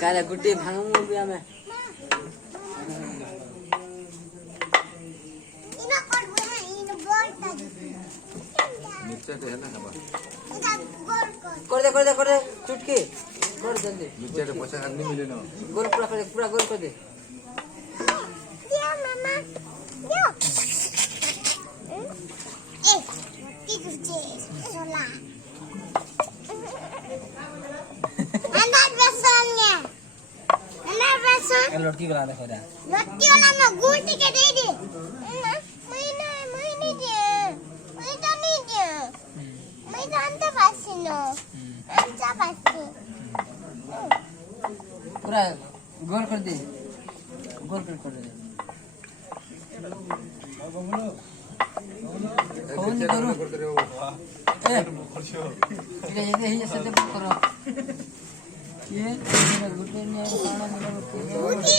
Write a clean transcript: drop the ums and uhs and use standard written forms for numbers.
काला गुड्डे भांगू भी हमें मिर्चा के है ना हवा कर दे चुटकी कर जल्दी मिर्चा के पोछा आदमी मिले ना गोल पूरा गोल कर दे दिया मामा दिया की तुझे सोला अंदर बेसन लड़की वाला देखो दा लट्टी वाला ना गुड़ के दे दे मैं नहीं दे मैं तो नहीं दे मैं तो अंत पासी नो अंत पासी पूरा गोल कर दे गोल कर दे कौन करो ये जैसे करो ये गुड्डे ने खाना मिला रुचि